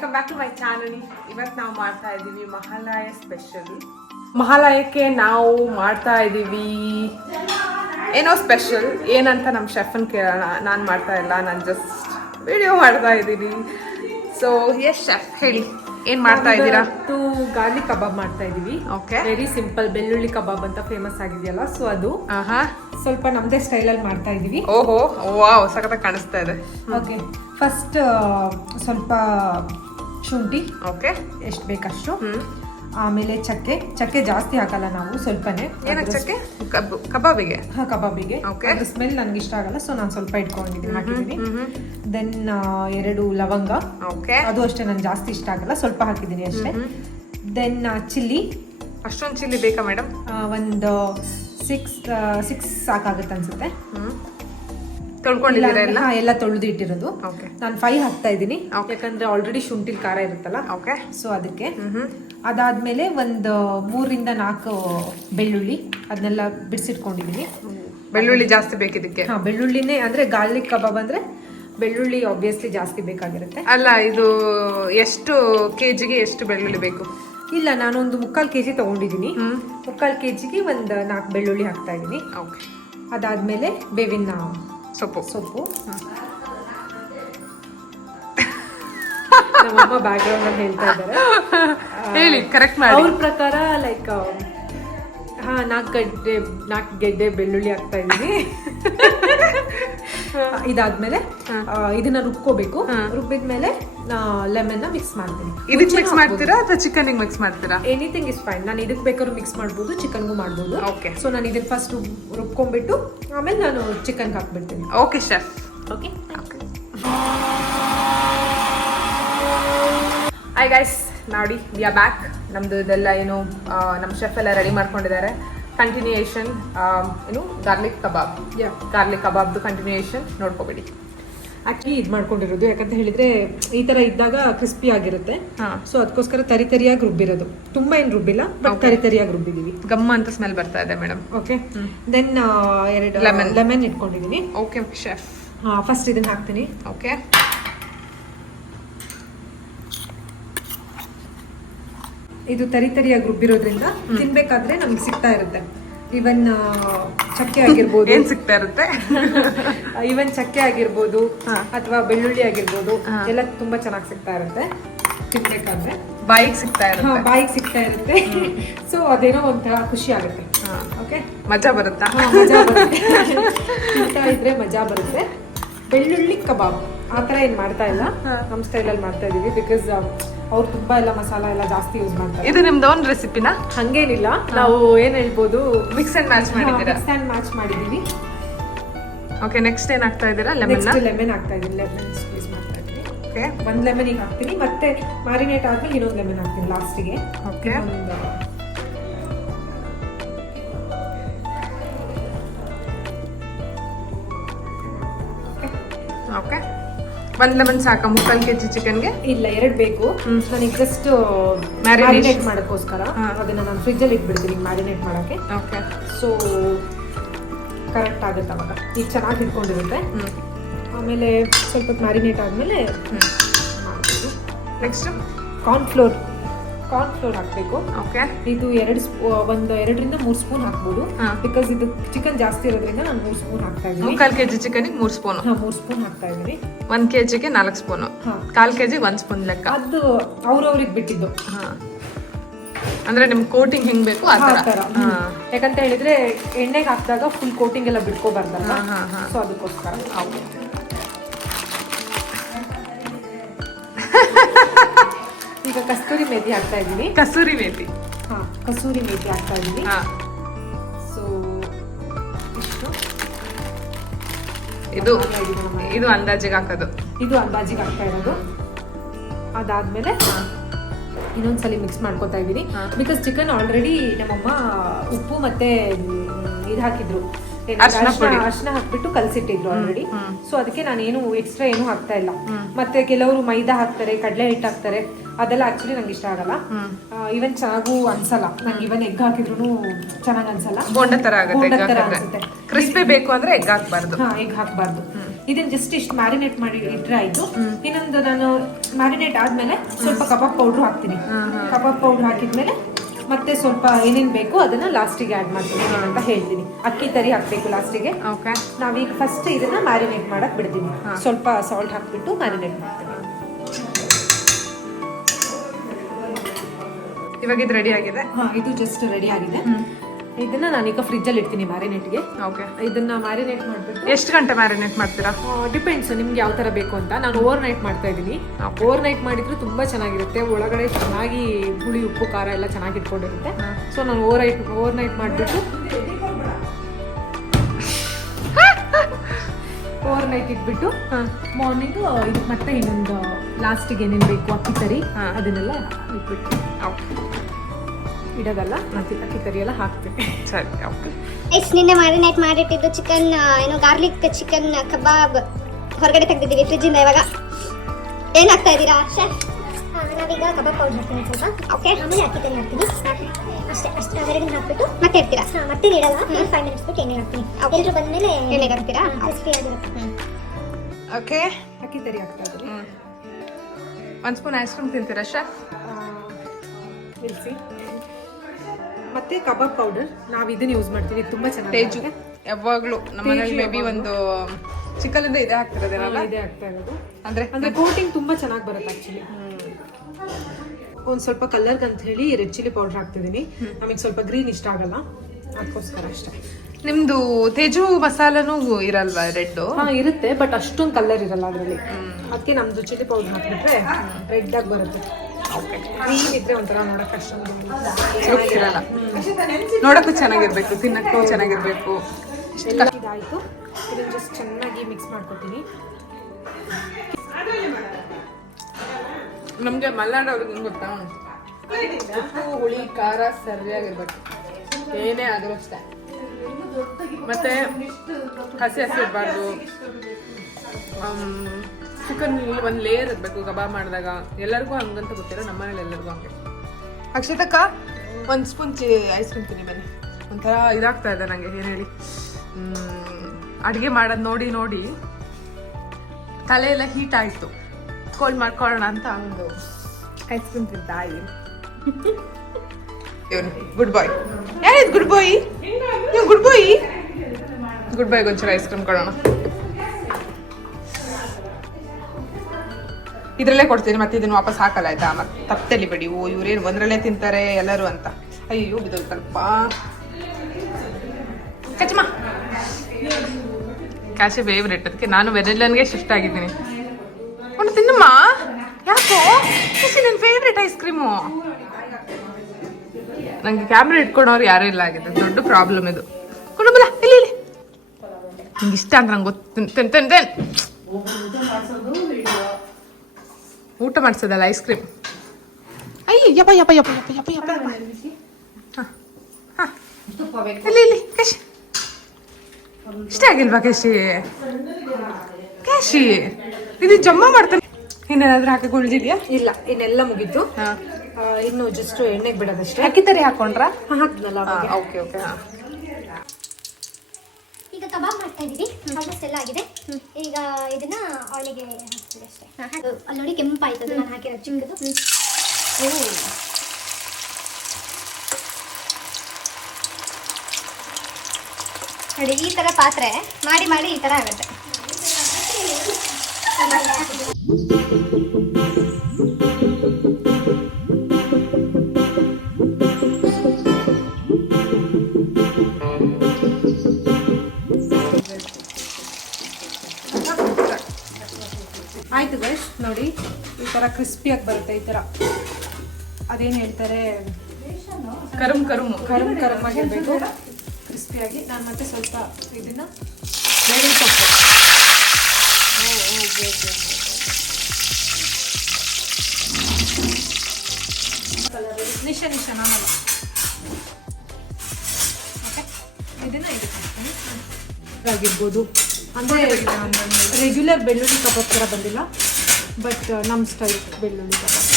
Welcome back to my channel. ಇವತ್ತು ನಾವು ಮಾಡ್ತಾ ಇದ್ದೀವಿ ಮಹಾಲಯ ಸ್ಪೆಷಲ್. ಮಹಾಲಯಕ್ಕೆ ನಾವು ಮಾಡ್ತಾ ಇದ್ದೀವಿ ಏನೋ ಸ್ಪೆಷಲ್. ಏನಂತ ನಮ್ಮ ಶೆಫನ್ ಕೇಳೋಣ. ನಾನು ಮಾಡ್ತಾ ಇಲ್ಲ, ನಾನು ಜಸ್ಟ್ ವಿಡಿಯೋ ಮಾಡ್ತಾ ಇದ್ದೀನಿ. ಸೊ ಎಸ್ ಶೆಫ್, ಹೇಳಿ ಏನ್ ಮಾಡ್ತಾ ಇದ್ದೀರಾ? ಗಾರ್ಲಿಕ್ ಕಬಾಬ್ ಮಾಡ್ತಾ ಇದೀವಿ. Okay, very simple. ಬೆಳ್ಳುಳ್ಳಿ ಕಬಾಬ್ ಅಂತ ಫೇಮಸ್ ಆಗಿದೆಯಲ್ಲ, ಸೊ ಅದು ಸ್ವಲ್ಪ ನಮ್ದೇ ಸ್ಟೈಲ್ ಅಲ್ಲಿ ಮಾಡ್ತಾ ಇದೀವಿ. ಓಹೋ ವಾವ್, ಸಖತ್ತಾಗಿ ಕಾಣಿಸ್ತಾ ಇದೆ. ಓಕೆ, ಫಸ್ಟ್ ಸ್ವಲ್ಪ ಶುಂಠಿ, ಓಕೆ ಎಷ್ಟು ಬೇಕಷ್ಟು. ಆಮೇಲೆ ಚಕ್ಕೆ ಜಾಸ್ತಿ ಹಾಕಲ್ಲ ನಾವು, ಸ್ವಲ್ಪನೇ. ಏನಕ್ಕೆ ಚಕ್ಕೆ? ಕಬಾಬಿಗೆ? ಹಾ, ಕಬಾಬಿಗೆ. Okay. ಅದು ಸ್ಮೆಲ್ ನನ್ಗೆ ಇಷ್ಟ ಆಗಲ್ಲ, ಸೊ ನಾನು ಸ್ವಲ್ಪ ಇಟ್ಕೊಂಡಿದ್ದೀನಿ, ಹಾಕಿದ್ದೀನಿ. ದೆನ್ 2 ಲವಂಗ, ಓಕೆ, ಅದು ಅಷ್ಟೇ, ನನ್ಗೆ ಜಾಸ್ತಿ ಇಷ್ಟ ಆಗಲ್ಲ, ಸ್ವಲ್ಪ ಹಾಕಿದ್ದೀನಿ ಅಷ್ಟೇ. Then chilli. ಅಷ್ಟೊಂದು ಚಿಲ್ಲಿ ಬೇಕಾ ಮೇಡಮ್? ಒಂದು 6 ಸಾಕಾಗುತ್ತೆ ಅನ್ಸುತ್ತೆ. ತೊಳ್ಕೊಂಡಿದ್ದೀರಾ ಎಲ್ಲ? ಎಲ್ಲ ತೊಳೆದು ಇಟ್ಟಿರೋದು. ಓಕೆ, ನಾನು 5 ಹಾಕ್ತಾ ಇದ್ದೀನಿ, ಯಾಕಂದ್ರೆ ಆಲ್ರೆಡಿ ಶುಂಠಿ ಖಾರ ಇರುತ್ತಲ್ಲ. ಓಕೆ, ಸೊ ಅದಕ್ಕೆ. ಅದಾದ್ಮೇಲೆ ಒಂದು 3ರಿಂದ 4 ಬೆಳ್ಳುಳ್ಳಿ, ಅದನ್ನೆಲ್ಲ ಬಿಡಿಸಿಟ್ಕೊಂಡಿದ್ದೀನಿ. ಬೆಳ್ಳುಳ್ಳಿ ಜಾಸ್ತಿ ಬೇಕಿದ್ದಕ್ಕೆ? ಹಾ, ಬೆಳ್ಳುಳ್ಳಿನೇ, ಅಂದ್ರೆ ಗಾರ್ಲಿಕ್ ಕಬಾಬ್ ಅಂದ್ರೆ ಬೆಳ್ಳುಳ್ಳಿ ಆಬ್ವಿಯಸ್ಲಿ ಜಾಸ್ತಿ ಬೇಕಾಗಿರುತ್ತೆ. ಅಲ್ಲ, ಇದು ಎಷ್ಟು ಕೆಜಿಗೆ ಎಷ್ಟು ಬೆಳ್ಳುಳ್ಳಿ ಬೇಕು? ಇಲ್ಲ, ನಾನೊಂದು 3/4 kg ತಗೊಂಡಿದ್ದೀನಿ. 3/4 kgಗೆ ಒಂದು 4 ಬೆಳ್ಳುಳ್ಳಿ ಹಾಕ್ತಾ ಇದ್ದೀನಿ. ಓಕೆ, ಅದಾದ್ಮೇಲೆ ಬೇವಿನ ಸೊಪ್ಪು. ನಮ್ಮಮ್ಮ ಬ್ಯಾಕ್ ಗ್ರೌಂಡ್ ಅಲ್ಲಿ ಹೇಳ್ತಾ ಇದ್ದಾರೆ, ಹೇಳಿ ಕರೆಕ್ಟ್ ಮಾಡಿ. ಅವ್ರ ಪ್ರಕಾರ ಲೈಕ್ 4 ಗೆಡ್ಡೆ ಬೆಳ್ಳುಳ್ಳಿ ಹಾಕ್ತಾ ಇದೀನಿ. ಇದಾದ್ಮೇಲೆ ಇದನ್ನ ರುಬ್ಕೋಬೇಕು. ರುಬ್ಬಿದ್ಮೇಲೆ ಲೆಮನ್ ಮಿಕ್ಸ್ ಮಾಡ್ತೀನಿ. ಇದಕ್ಕೆ ಮಿಕ್ಸ್ ಮಾಡ್ತೀರಾ ಅಥವಾ ಚಿಕನ್ ಮಿಕ್ಸ್ ಮಾಡ್ತೀರಾ? Anything is fine. ನಾನು ಇದಕ್ಕೆ ಬೇಕಾದ್ರೂ ಮಿಕ್ಸ್ ಮಾಡ್ಬೋದು, ಚಿಕನ್ಗೂ ಮಾಡ್ಬೋದು. ಓಕೆ, ಸೊ ನಾನು ಇದನ್ನ ಫಸ್ಟ್ ರುಬ್ಕೊಂಡ್ಬಿಟ್ಟು ಆಮೇಲೆ ನಾನು ಚಿಕನ್ ಹಾಕ್ಬಿಡ್ತೀನಿ. Okay chef. Okay, hi guys, ನೋಡಿ ವಿ ಆರ್ ಬ್ಯಾಕ್. ನಮ್ದು ಇದೆಲ್ಲ ಏನು ನಮ್ಮ ಶೆಫ್ ಎಲ್ಲ ರೆಡಿ ಮಾಡ್ಕೊಂಡಿದ್ದಾರೆ. ಕಂಟಿನ್ಯೂಯೇಷನ್ ಏನು ಗಾರ್ಲಿಕ್ ಕಬಾಬ್ದು ಕಂಟಿನ್ಯೂಯೇಷನ್ ನೋಡ್ಕೋಬೇಡಿ. ಆಕ್ಚುಲಿ ಇದು ಮಾಡ್ಕೊಂಡಿರೋದು ಯಾಕಂತ ಹೇಳಿದ್ರೆ ಈ ತರ ಇದ್ದಾಗ ಕ್ರಿಸ್ಪಿ ಆಗಿರುತ್ತೆ. ಸೊ ಅದಕ್ಕೋಸ್ಕರ ತರಿಯಾಗಿ ರುಬ್ಬಿರೋದು. ತುಂಬಾ ಏನು ರುಬ್ಬಿಲ್ಲ, ಬಟ್ ತರಿಯಾಗಿ ರುಬ್ಬಿದೀವಿ. ಗಮ್ಮ ಅಂತ ಸ್ಮೆಲ್ ಬರ್ತಾ ಇದೆ ಮೇಡಮ್. ಓಕೆ, ದೆನ್ 2 ಲೆಮನ್ ಇಟ್ಕೊಂಡಿದೀನಿ. ಓಕೆ ಶೆಫ್, ಫಸ್ಟ್ ಇದನ್ನ ಹಾಕ್ತೀನಿ. ಓಕೆ, ಇದು ತರಿಯಾಗಿ ರುಬ್ಬಿರೋದ್ರಿಂದ ತಿನ್ಬೇಕಾದ್ರೆ ನಮ್ಗೆ ಸಿಗ್ತಾ ಇರುತ್ತೆ. ಇವನ್ ಚಕ್ಕೆ ಆಗಿರ್ಬೋದು. ಏನ್ ಸಿಗ್ತಾ ಇರುತ್ತೆ? ಇವನ್ ಚಕ್ಕೆ ಆಗಿರ್ಬೋದು ಅಥವಾ ಬೆಳ್ಳುಳ್ಳಿ ಆಗಿರ್ಬೋದು, ಎಲ್ಲ ತುಂಬಾ ಚೆನ್ನಾಗಿ ಸಿಗ್ತಾ ಇರುತ್ತೆ ತಿನ್ಬೇಕಾದ್ರೆ. ಬಾಯಿಗೆ ಸಿಗ್ತಾ ಇರುತ್ತೆ. ಸೊ ಅದೇನೋ ಒಂಥರ ಖುಷಿ ಆಗುತ್ತೆ. ಓಕೆ, ಮಜಾ ಬರುತ್ತಾ? ಮಜಾ ಬರುತ್ತೆ. ತಿಂತಾ ಇದ್ರೆ ಮಜಾ ಬರುತ್ತೆ. ಬೆಳ್ಳುಳ್ಳಿ ಕಬಾಬ್ ಆತರ ಏನ್ ಮಾಡ್ತಾ ಇಲ್ಲ, ನಮ್ ಸ್ಟೈಲಲ್ಲಿ ಮಾಡ್ತಾ ಇದೀವಿ. ಬಿಕಾಸ್ ಅವ್ರು ತುಂಬಾ ಎಲ್ಲ ಮಸಾಲ ಎಲ್ಲ ಜಾಸ್ತಿ ಯೂಸ್ ಮಾಡ್ತಾರೆ. ಇದು ನಿಮ್ದು ಓನ್ ರೆಸಿಪಿನಾ? ಹಂಗೇನಿಲ್ಲ, ನಾವು ಏನ್ ಹೇಳ್ಬೋದು, ಮಿಕ್ಸ್ ಅಂಡ್ ಮ್ಯಾಚ್ ಮಾಡಿದ್ದೀರಾ? ಮಿಕ್ಸ್ ಅಂಡ್ ಮ್ಯಾಚ್ ಮಾಡಿದೀವಿ. ಓಕೆ, ನೆಕ್ಸ್ಟ್ ಏನ್ ಹಾಕ್ತಾ ಇದ್ದೀರಾ? ಲೆಮನ್ ಹಾಕ್ತಾ ಇದೀನಿ. ಲೆಮನ್ ಸ್ಕ್ವೀಸ್ ಮಾಡ್ತಾ ಇದೀನಿ. ಓಕೆ, 1 ಲೆಮನ್ ಈಗ ಹಾಕ್ತೀನಿ, ಮತ್ತೆ ಮ್ಯಾರಿನೇಟ್ ಆದ್ಮೇಲೆ ಇನ್ನೊಂದು ಲೆಮನ್ ಹಾಕ್ತೀನಿ ಲಾಸ್ಟಿಗೆ. ಓಕೆ, ಓಕೆ, 1 ಲೆಮನ್ ಸಾಕ 3/4 kg ಚಿಕನ್ಗೆ? ಇಲ್ಲ, 2 ಬೇಕು. ನನಗೆ ಜಸ್ಟ್ ಮ್ಯಾರಿನೇಟ್ ಮಾಡೋಕ್ಕೋಸ್ಕರ ಅದನ್ನ ನಾನು ಫ್ರಿಜ್ಜಲ್ಲಿ ಇಟ್ಬಿಡ್ತೀನಿ ಮ್ಯಾರಿನೇಟ್ ಮಾಡೋಕ್ಕೆ. ಓಕೆ, ಸೊ ಕರೆಕ್ಟ್ ಆಗುತ್ತೆ ಅವಾಗ. ಈಗ ಚೆನ್ನಾಗಿ ಇಟ್ಕೊಂಡಿರುತ್ತೆ. ಆಮೇಲೆ ಸ್ವಲ್ಪ ಮ್ಯಾರಿನೇಟ್ ಆದಮೇಲೆ ಮಾಡ್ಬೋದು. ನೆಕ್ಸ್ಟ್ ಕಾರ್ನ್ಫ್ಲೋರ್ ಹಾಕಬೇಕು. ಓಕೆ, ಇದು 2ರಿಂದ 3 ಸ್ಪೂನ್ ಹಾಕ್ಬೋದು. ಬಿಕಾಸ್ ಇದು ಚಿಕನ್ ಜಾಸ್ತಿ ಇರೋದ್ರಿಂದ ನಾನು 3 ಸ್ಪೂನ್ ಹಾಕ್ತಾ ಇದ್ದೀನಿ. 3/4 kg ಚಿಕನ್ಗೆ 3 ಸ್ಪೂನ್? 3 ಸ್ಪೂನ್ ಹಾಕ್ತಾ ಇದ್ದೀನಿ. 1 kgಗೆ 4 ಸ್ಪೂನ್, 1/4 kg 1 ಸ್ಪೂನ್ ಲೆಕ್ಕ. ಅದು ಅವ್ರವ್ರಿಗೆ ಬಿಟ್ಟಿದ್ದು. ಅಂದ್ರೆ ನಿಮ್ ಕೋಟಿಂಗ್ ಹೆಂಗ್ ಬೇಕು ಆ ತರ. ಯಾಕಂತ ಹೇಳಿದ್ರೆ ಎಣ್ಣೆಗೆ ಹಾಕಿದಾಗ ಫುಲ್ ಕೋಟಿಂಗ್ ಎಲ್ಲ ಬಿಟ್ಕೋಬಾರ್ದಲ್ಲ, ಸೊ ಅದಕ್ಕೋಸ್ಕರ. ಈಗ ಕಸ್ತೂರಿ ಮೇಥಿ ಹಾಕ್ತಾ ಇದ್ದೀನಿ. ಕಸೂರಿ ಮೇಥಿ ಹಾಕ್ತಾ ಇದ್ದೀನಿ. ಸೊ ಇದು ಅಂದಾಜಿಗೆ ಹಾಕೋದು. ಇದು ಅಂದಾಜಿಗೆ ಹಾಕ್ತಾ ಇರೋದು. ಅದಾದ್ಮೇಲೆ ಇನ್ನೊಂದ್ಸಲಿ ಮಿಕ್ಸ್ ಮಾಡ್ಕೊತಾ ಇದ್ದೀನಿ. ಬಿಕಾಸ್ ಚಿಕನ್ ಆಲ್ರೆಡಿ ನಮ್ಮಮ್ಮ ಉಪ್ಪು ಮತ್ತೆ ಇದು ಹಾಕಿದ್ರು, ಅರ್ಶನ ಹಾಕ್ಬಿಟ್ಟು ಕಲ್ಸಿಟ್ಟಿದ್ರು ಆಲ್ರೆಡಿ. ಸೊ ಅದಕ್ಕೆ ನಾನು ಏನು ಎಕ್ಸ್ಟ್ರಾ ಏನು ಹಾಕ್ತಾ ಇಲ್ಲ. ಮತ್ತೆ ಕೆಲವರು ಮೈದಾ ಹಾಕ್ತಾರೆ, ಕಡಲೆ ಹಿಟ್ಟು ಹಾಕ್ತಾರೆ, ಅದೆಲ್ಲ ಆಕ್ಚುಲಿ ನಂಗೆ ಇಷ್ಟ ಆಗಲ್ಲ. ಇವನ್ ಚೆನ್ನಾಗೂ ಅನ್ಸಲ್ಲ ನಂಗೆ. ಇವನ್ ಎಗ್ ಹಾಕಿದ್ರು ಚೆನ್ನಾಗಿ ಅನ್ಸಲ್ಲ, ಬೋಂಡ ತರ ಅನ್ಸುತ್ತೆ. ಕ್ರಿಸ್ಪಿ ಬೇಕು ಅಂದ್ರೆ ಎಗ್ ಹಾಕ್ಬಾರ್ದು. ಎಗ್ ಹಾಕ್ಬಾರ್ದು. ಇದನ್ನ ಜಸ್ಟ್ ಇಷ್ಟು ಮ್ಯಾರಿನೇಟ್ ಮಾಡಿ ಇಟ್ರೆ ಆಯ್ತು. ಇನ್ನೊಂದು ನಾನು ಮ್ಯಾರಿನೇಟ್ ಆದ್ಮೇಲೆ ಸ್ವಲ್ಪ ಕಬಾಬ್ ಪೌಡ್ರ್ ಹಾಕ್ತೀನಿ. ಕಬಾಬ್ ಪೌಡ್ರ್ ಹಾಕಿದ್ಮೇಲೆ ಮತ್ತೆ ಸ್ವಲ್ಪ ಏನೇನು ಬೇಕು ಅದನ್ನ ಲಾಸ್ಟಿಗೆ ಆ್ಯಡ್ ಮಾಡ್ತೀನಿ ಅಂತ ಹೇಳ್ತೀನಿ. ಅಕ್ಕಿ ತರಿ ಹಾಕ್ಬೇಕು ಲಾಸ್ಟಿಗೆ. ಓಕೆ, ನಾವೀಗ ಫಸ್ಟ್ ಇದನ್ನ ಮ್ಯಾರಿನೇಟ್ ಮಾಡಕ್ ಬಿಡ್ತೀನಿ. ಸ್ವಲ್ಪ ಸಾಲ್ಟ್ ಹಾಕ್ಬಿಟ್ಟು ಮ್ಯಾರಿನೇಟ್ ಮಾಡ್ತೀನಿ. ಇವಾಗ ಇದು ರೆಡಿ ಆಗಿದೆ. ಇದು ಜಸ್ಟ್ ರೆಡಿ ಆಗಿದೆ. ಇದನ್ನ ನಾನೀಗ ಫ್ರಿಜ್ಜಲ್ಲಿ ಇಡ್ತೀನಿ ಮ್ಯಾರಿನೇಟ್ಗೆ. ಓಕೆ, ಇದನ್ನ ಮ್ಯಾರಿನೇಟ್ ಮಾಡ್ಬಿಟ್ಟು ಎಷ್ಟು ಗಂಟೆ ಮ್ಯಾರಿನೇಟ್ ಮಾಡ್ತೀರಾ? ಡಿಪೆಂಡ್ಸ್ ನಿಮ್ಗೆ ಯಾವ ಥರ ಬೇಕು ಅಂತ. ನಾನು ಓವರ್ ನೈಟ್ ಮಾಡ್ತಾ ಇದ್ದೀನಿ. ಓವರ್ ನೈಟ್ ಮಾಡಿದ್ರು ತುಂಬ ಚೆನ್ನಾಗಿರುತ್ತೆ. ಒಳಗಡೆ ಚೆನ್ನಾಗಿ ಹುಳಿ ಉಪ್ಪು ಖಾರ ಎಲ್ಲ ಚೆನ್ನಾಗಿ ಇಟ್ಕೊಂಡಿರುತ್ತೆ. ಸೊ ನಾನು ಓವರ್ ನೈಟ್ ಮಾಡಿಬಿಟ್ಟು ಓವರ್ ನೈಟ್ ಇಟ್ಬಿಟ್ಟು ಮಾರ್ನಿಂಗು ಇದಕ್ಕೆ ಮತ್ತೆ ಇನ್ನೊಂದು ಲಾಸ್ಟಿಗೆ ಏನೇನು ಬೇಕು ಅಕ್ಕಿ ತರಿ ಅದನ್ನೆಲ್ಲ ಇಟ್ಬಿಟ್ಟು ಇಡೋದಲ್ಲ, ಅಕ್ಕಿ ತರಿ ಎಲ್ಲ ಹಾಕ್ತೀನಿ. ಸರಿ, ಓಕೆ. ನಿನ್ನೆ ಮ್ಯಾರಿನೇಟ್ ಮಾಡಿಟ್ಟಿದ್ದು ಚಿಕನ್ ಏನು ಗಾರ್ಲಿಕ್ ಚಿಕನ್ ಕಬಾಬ್ ಹೊರಗಡೆ ತೆಗೆದಿದ್ದೀವಿ ಫ್ರಿಜ್ಜಿಂದ. ಇವಾಗ ಏನು ಹಾಕ್ತಾ ಇದ್ದೀರಾ ಶೆಫ್? ನಾವೀಗ ಕಬಾಬ್ ಪೌಡರ್ ಹಾಕ್ತೀನಿ ಸ್ವಲ್ಪ. ಓಕೆ, ಆಮೇಲೆ ಅಕ್ಕಿ ತರಿ ಹಾಕ್ತೀನಿ ಅಷ್ಟೇ. ಅವೆರಡನ್ನ ಹಾಕ್ಬಿಟ್ಟು ಮತ್ತೆ ಇಡ್ತೀರಾ? ಮತ್ತೆ ಇಡಲ್ಲ, 5 ಮಿನಿಟ್ಸ್ ಬಿಟ್ಟು ಎಣ್ಣೆ ಹಾಕ್ತೀನಿ. ಎಲ್ಲರೂ ಬಂದಮೇಲೆ ಎಣ್ಣೆಗೆ ಹಾಕ್ತೀರಾ? ಕ್ರಿಸ್ಪಿ ಆಗಿರುತ್ತೆ. ಓಕೆ, ಅಕ್ಕಿ ತರಿ ಹಾಕ್ತಾ ಇದ್ದೀನಿ. 1 ಸ್ಪೂನ್ ಐಸ್ ಕ್ರೀಮ್ ತಿಂತೀರಾ ಶೆಫ್? ಇಳಿಸಿ. ಮತ್ತೆ ಕಬಾಬ್ ಪೌಡರ್ ನಾವು ಇದನ್ನ ಯೂಸ್ ಮಾಡ್ತೀವಿ. ತುಂಬಾ ತೇಜು ಚೆನ್ನಾಗಿ ಯಾವಾಗಲೂ ನಮ್ಮ ಮನೇಲಿ ಮೇ ಬಿ ಒಂದು ಚಿಕ್ಕಲಿಂದ ಇದೇ ಹಾಕ್ತಿರೋದೇನಲ್ಲ? ಇದೇ ಆಗ್ತಾ ಇರೋದು. ಅಂದ್ರೆ ಕೋಟಿಂಗ್ ತುಂಬಾ ಚೆನ್ನಾಗಿ ಬರುತ್ತೆ ಆಕ್ಚುಲಿ. ಒಂದ್ ಸ್ವಲ್ಪ ಕಲರ್ಗೆ ಅಂತ ಹೇಳಿ ರೆಡ್ ಚಿಲ್ಲಿ ಪೌಡರ್ ಹಾಕ್ತಿದ್ದೀನಿ. ನಮಗೆ ಸ್ವಲ್ಪ ಗ್ರೀನ್ ಇಷ್ಟ ಆಗಲ್ಲ, ಅದಕ್ಕೋಸ್ಕರ ಅಷ್ಟೇ. ನಿಮ್ದು ತೇಜು ಮಸಾಲನೂ ಇರಲ್ವಾ ರೆಡ್? ಇರುತ್ತೆ, ಬಟ್ ಅಷ್ಟೊಂದು ಕಲರ್ ಇರಲ್ಲ ಅದರಲ್ಲಿ. ಅದಕ್ಕೆ ನಮ್ದು ಚಿಲ್ಲಿ ಪೌಡರ್ ಹಾಕ್ಬಿಟ್ರೆ ರೆಡ್ ಆಗಿ ಬರುತ್ತೆ. ಗ್ರೀನ್ ಇದ್ರೆ ಒಂಥರ ನೋಡಕ್ ಅಷ್ಟೊಂದು ಇರಲ್ಲ. ನೋಡಕ್ಕೂ ಚೆನ್ನಾಗಿರ್ಬೇಕು, ತಿನ್ನಕ್ಕೂ ಚೆನ್ನಾಗಿರ್ಬೇಕು. ಇದಾಯ್ತು. ಇದನ್ನ ಜಸ್ಟ್ ಚೆನ್ನಾಗಿ ಮಿಕ್ಸ್ ಮಾಡ್ಕೊತೀನಿ. ನಮ್ಗೆ ಮಲೆನಾಡವ್ರಿಗೆ ಗೊತ್ತಾ, ಉಪ್ಪು ಹುಳಿ ಖಾರ ಸರಿಯಾಗಿರ್ಬೇಕು, ಏನೇ ಆದ್ರೂ ಅಷ್ಟೇ. ಮತ್ತೆ ಹಸಿ ಇರಬಾರ್ದು. ಚಿಕನ್ ಒಂದು ಲೇಯರ್ ಇರಬೇಕು ಕಬಾಬ್ ಮಾಡಿದಾಗ. ಎಲ್ಲರಿಗೂ ಹಂಗಂತ ಗೊತ್ತಿರೋ, ನಮ್ಮ ಮನೇಲಿ ಎಲ್ಲರಿಗೂ ಹಂಗೆ. ಅಕ್ಷತಕ್ಕ 1 ಸ್ಪೂನ್ ಐಸ್ ಕ್ರೀಮ್ ತಿನ್ನಿ ಬನ್ನಿ. ಒಂಥರ ಇದಾಗ್ತಾ ಇದೆ ನನಗೆ, ಏನು ಹೇಳಿ, ಅಡುಗೆ ಮಾಡೋದು ನೋಡಿ ನೋಡಿ ತಲೆ ಎಲ್ಲ ಹೀಟ್ ಆಯಿತು. ಕೋಲ್ಡ್ ಮಾಡ್ಕೊಳ್ಳೋಣ ಅಂತ ಒಂದು ಐಸ್ ಕ್ರೀಮ್ ತಿಂತಾ ಇದ್ದೀನಿ. ಇವನು ಗುಡ್ ಬಾಯ್. ಯಾರಿದ್ ಗುಡ್ ಬಾಯ್? ನೀವು ಗುಡ್ ಬಾಯ್? ಗುಡ್ ಬಾಯ್ಗೆ ಒಂಚೂರು ಐಸ್ ಕ್ರೀಮ್ ಕೊಡೋಣ. ಇದರಲ್ಲೇ ಕೊಡ್ತೀನಿ, ಮತ್ತೆ ಇದನ್ನು ವಾಪಸ್ ಹಾಕಲ್ಲ ಆಯ್ತಾ? ಮತ್ತೆ ತಪ್ಪಲಿ ಬಿಡಿ. ಓ ಇವ್ರೇನು ಒಂದರಲ್ಲೇ ತಿಂತಾರೆ ಎಲ್ಲರೂ ಅಂತ. ಅಯ್ಯೋ ಬಿದ್ದೋಯ್ತಲ್ಪ. ಕಚ್ಚಮ್ಮ ಕ್ಯಾಶೆ ಫೇವ್ರೆಟ್, ಅದಕ್ಕೆ ನಾನು ವೆನಿಲನ್ಗೆ ಶಿಫ್ಟ್ ಆಗಿದ್ದೀನಿ. ಒಂದು ತಿನ್ನಮ್ಮ. ಯಾಕೋ ನನ್ನ ಫೇವ್ರೆಟ್ ಐಸ್ ಕ್ರೀಮು. ನಂಗೆ ಕ್ಯಾಮ್ರಾ ಇಟ್ಕೊಳೋರು ಯಾರೂ ಇಲ್ಲ ಆಗಿದೆ, ದೊಡ್ಡ ಪ್ರಾಬ್ಲಮ್ ಇದು. ಕೊಂಡಬಲ್ಲ ಇಲ್ಲಿ ಇಲ್ಲಿ. ನಿಂಗೆ ಇಷ್ಟ ಅಂತ ನಂಗೆ ಗೊತ್ತು. ಊಟ ಮಾಡಿಸೋದಲ್ಲ ಐಸ್ ಕ್ರೀಮ್. ಅಯ್ಯ ಯಪ್ಪ ಯಪ್ಪ ಯಪ್ಪ ಯಪ್ಪ ಯಪ್ಪ ಯಪ್ಪ. ಇಲ್ಲಿ ಇಲ್ಲಿ ಕಾಶಿ, ಇಷ್ಟ ಆಗಿಲ್ವಾ ಕಾಶಿ? ಕಾಶಿ ಇದು ಜಮ್ಮ ಮಾಡ್ತಾನೆ. ಇನ್ನೇನಾದ್ರೂ ಹಾಕಕ್ಕೆ ಉಳಿದಿದ್ಯಾ? ಇಲ್ಲ, ಇನ್ನೆಲ್ಲ ಮುಗೀತು. ಇನ್ನು ಜಸ್ಟ್ ಎಣ್ಣೆಗೆ ಬಿಡೋದಷ್ಟೇ. ಅಕ್ಕಿ ತರಿ ಹಾಕೊಂಡ್ರಾ? ಹಾಕ್ನಲ್ಲ. Okay okay. ಈಗ ಕಬಾಬ್ ಮಾಡ್ತಾ ಇದ್ದೀವಿ, ಆಲ್ಮೋಸ್ಟ್ ಎಲ್ಲ ಆಗಿದೆ. ಈಗ ಇದನ್ನ ಆಯಿಲಿಗೆ ಹಾಕ್ತೀವಿ ಅಷ್ಟೇ. ಅಲ್ಲಿ ನೋಡಿ ಕೆಂಪಾಯ್ತದೆ ನಾನು ಹಾಕಿರೋ ಚಿಕ್ಕದು. ನೋಡಿ ಈ ಥರ ಪಾತ್ರೆ ಮಾಡಿ ಮಾಡಿ ಈ ಥರ ಆಗುತ್ತೆ. ಆಯ್ತು ಗೈಸ್, ನೋಡಿ ಈ ಥರ ಕ್ರಿಸ್ಪಿಯಾಗಿ ಬರುತ್ತೆ. ಈ ಥರ ಅದೇನು ಹೇಳ್ತಾರೆ, ಕರುಮ್ ಕರುಮ್ ಕರುಮ್ ಕರುಮ್ ಆಗಿರಬೇಕು, ಕ್ರಿಸ್ಪಿಯಾಗಿ. ನಾನು ಮತ್ತೆ ಸ್ವಲ್ಪ ಇದನ್ನ ಬೇಳೆ ಸೊಪ್ಪು ನಿಶ ನಾನಲ್ಲ. ಓಕೆ, ಇದನ್ನ ಆಗಿರ್ಬೋದು. ಅಂದರೆ ರೆಗ್ಯುಲರ್ ಬೆಳ್ಳುಳ್ಳಿ ಕಬಾಬ್ ಥರ ಬಂದಿಲ್ಲ, ಬಟ್ ನಮ್ಮ ಸ್ಟೈಲ್ ಬೆಳ್ಳುಳ್ಳಿ ಕಬಾಬ್.